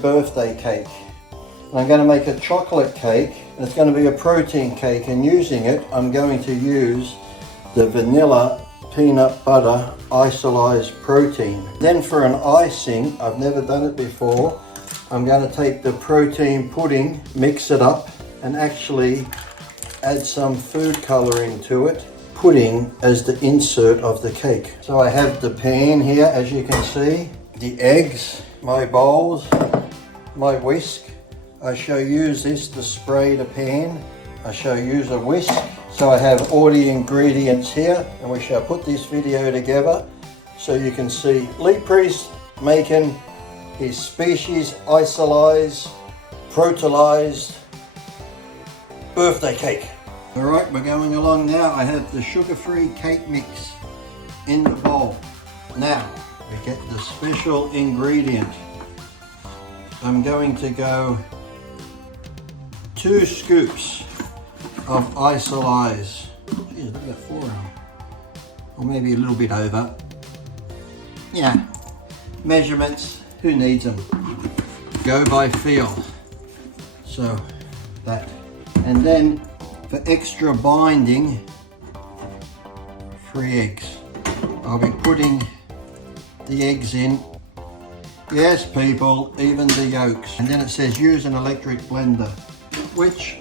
birthday cake. I'm going to make a chocolate cake, and it's going to be a protein cake, and using it I'm going to use the vanilla peanut butter ISOLYZE protein. Then for an icing, I've never done it before, I'm going to take the protein pudding, mix it up, and actually add some food coloring to it, pudding as the insert of the cake. So I have the pan here, as you can see, the eggs, my bowls, my whisk. I shall use this to spray the pan. I shall use a whisk. So I have all the ingredients here, and we shall put this video together so you can see Lee Priest making his species ISOLYZE, PROTOLYZE birthday cake. All right, we're going along now. I have the sugar-free cake mix in the bowl. Now, we get the special ingredient. I'm going to go 2 scoops of ISOLYZE. Geez, look at that forearm. Or maybe a little bit over. Yeah, measurements, who needs them? Go by feel. So, that. And then, for extra binding, 3 eggs. I'll be putting the eggs in. Yes, people, even the yolks. And then it says use an electric blender, which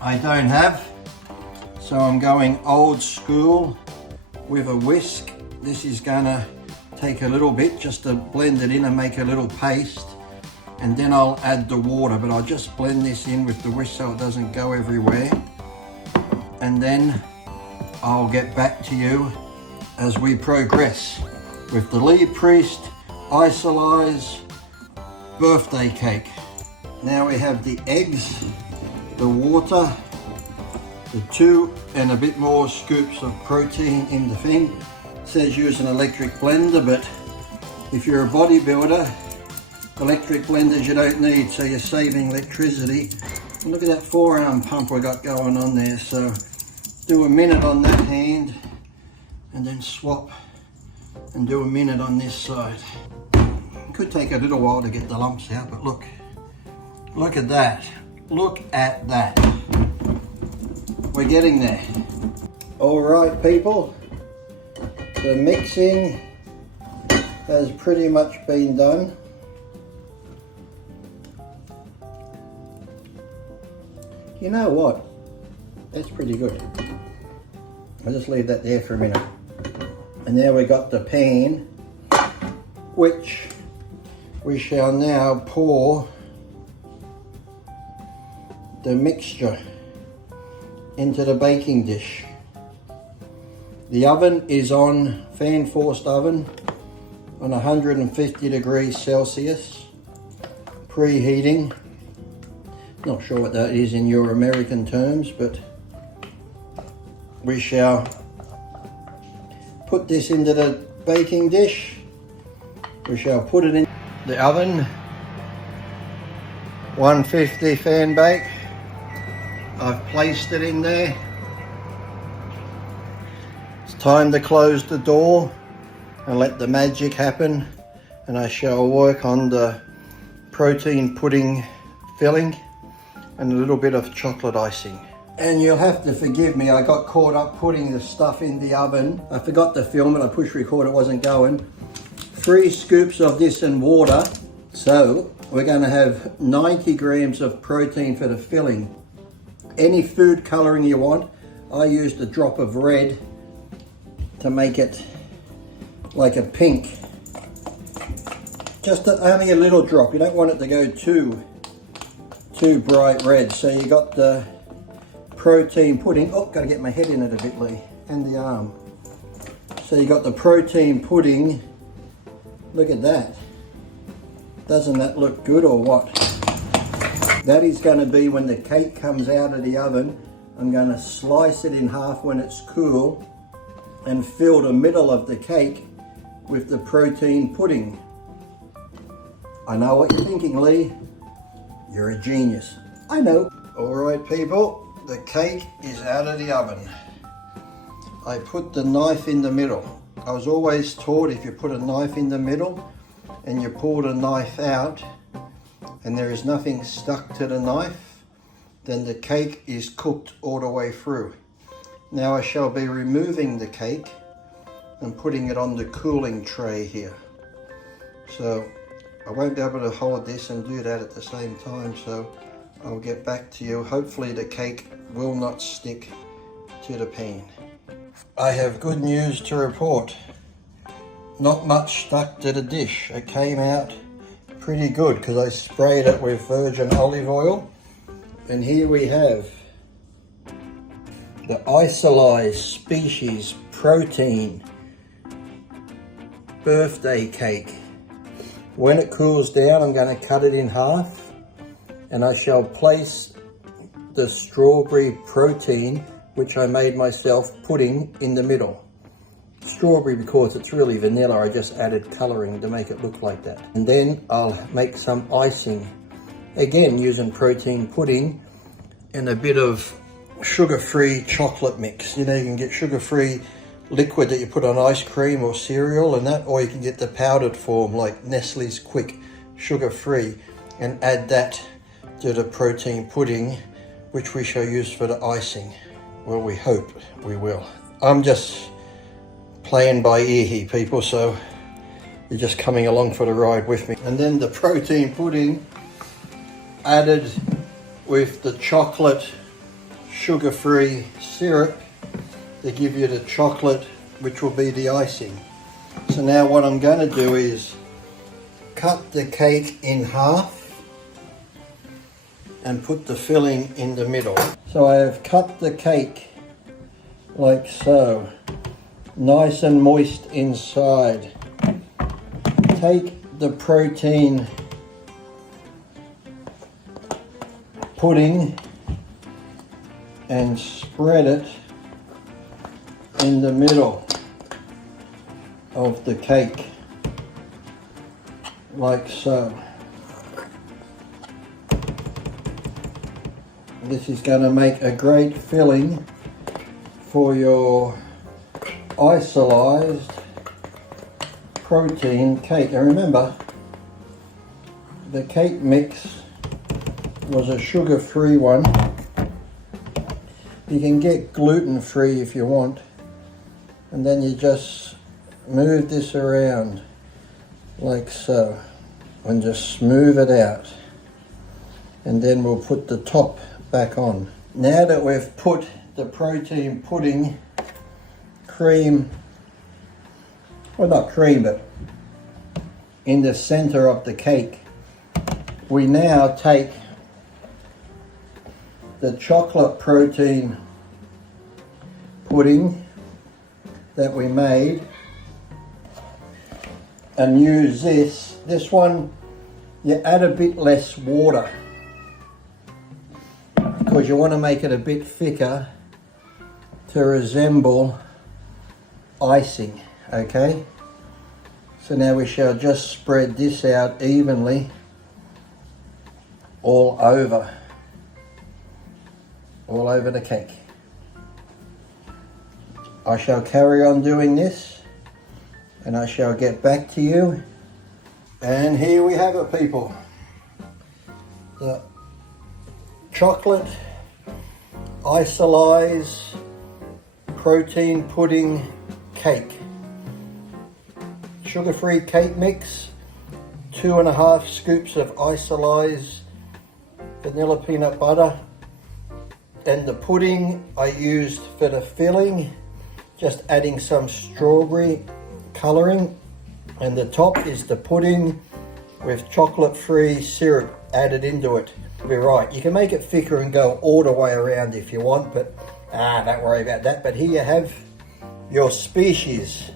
I don't have. So I'm going old school with a whisk. This is gonna take a little bit just to blend it in and make a little paste. And then I'll add the water, but I'll just blend this in with the whisk so it doesn't go everywhere. And then I'll get back to you as we progress with the Lee Priest ISOLYZE birthday cake. Now we have the eggs, the water, the 2 and a bit more scoops of protein in the thing. It says use an electric blender, but if you're a bodybuilder, electric blenders you don't need, so you're saving electricity. And look at that forearm pump we got going on there. So do a minute on that hand and then swap and do a minute on this side. It could take a little while to get the lumps out, but look at that. Look at that. We're getting there. All right, people, the mixing has pretty much been done. You know what? That's pretty good. I'll just leave that there for a minute. And now we got the pan, which we shall now pour the mixture into the baking dish. The oven is on fan forced oven on 150 degrees Celsius, preheating. Not sure what that is in your American terms, but we shall put this into the baking dish. We shall put it in the oven, 150 fan bake. I've placed it in there. It's time to close the door and let the magic happen, and I shall work on the protein pudding filling and a little bit of chocolate icing. And you'll have to forgive me, I got caught up putting the stuff in the oven. I forgot to film it, I pushed record, it wasn't going. 3 scoops of this in water. So we're gonna have 90 grams of protein for the filling. Any food coloring you want. I used a drop of red to make it like a pink. Just only a little drop, you don't want it to go too bright red. So you got the protein pudding. Oh, gotta get my head in it a bit, Lee, and the arm. So you got the protein pudding. Look at that. Doesn't that look good or what? That is going to be when the cake comes out of the oven. I'm going to slice it in half when it's cool and fill the middle of the cake with the protein pudding. I know what you're thinking, Lee. You're a genius. I know. All right, people, the cake is out of the oven. I put the knife in the middle. I was always taught if you put a knife in the middle and you pull the knife out, and there is nothing stuck to the knife, then the cake is cooked all the way through. Now I shall be removing the cake and putting it on the cooling tray here. So I won't be able to hold this and do that at the same time, so I'll get back to you. Hopefully the cake will not stick to the pan. I have good news to report. Not much stuck to the dish. It came out pretty good because I sprayed it with virgin olive oil. And here we have the ISOLYZE species protein birthday cake. When it cools down, I'm going to cut it in half, and I shall place the strawberry protein, which I made myself, pudding in the middle. Strawberry because it's really vanilla, I just added colouring to make it look like that. And then I'll make some icing, again using protein pudding and a bit of sugar-free chocolate mix. You know, you can get sugar-free liquid that you put on ice cream or cereal and that, or you can get the powdered form like Nestle's Quick, sugar-free, and add that to the protein pudding, which we shall use for the icing. Well, we hope we will. I'm just playing by ear here, people, so you're just coming along for the ride with me. And then the protein pudding added with the chocolate sugar-free syrup to give you the chocolate, which will be the icing. So now what I'm going to do is cut the cake in half and put the filling in the middle. So I have cut the cake like so, nice and moist inside. Take the protein pudding and spread it in the middle of the cake like so. This is going to make a great filling for your isolized protein cake. And remember, the cake mix was a sugar-free one. You can get gluten-free if you want, and then you just move this around like so and just smooth it out, and then we'll put the top back on. Now that we've put the protein pudding cream, well, not cream, but in the center of the cake, we now take the chocolate protein pudding that we made and use this one. You add a bit less water because you want to make it a bit thicker to resemble icing. Okay, so now we shall just spread this out evenly all over the cake. I shall carry on doing this and I shall get back to you. And here we have it, people. The chocolate ISOLYZE protein pudding cake. Sugar-free cake mix, 2.5 scoops of ISOLYZE vanilla peanut butter, and the pudding I used for the filling, just adding some strawberry colouring, and the top is the pudding with chocolate-free syrup added into it. You'll be right, you can make it thicker and go all the way around if you want, but don't worry about that. But here you have your species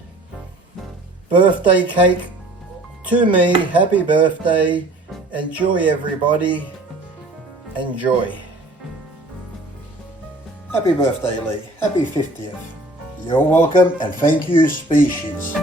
birthday cake to me. Happy birthday. Enjoy, everybody. Enjoy. Happy birthday, Lee. Happy 50th. You're welcome, and thank you, species.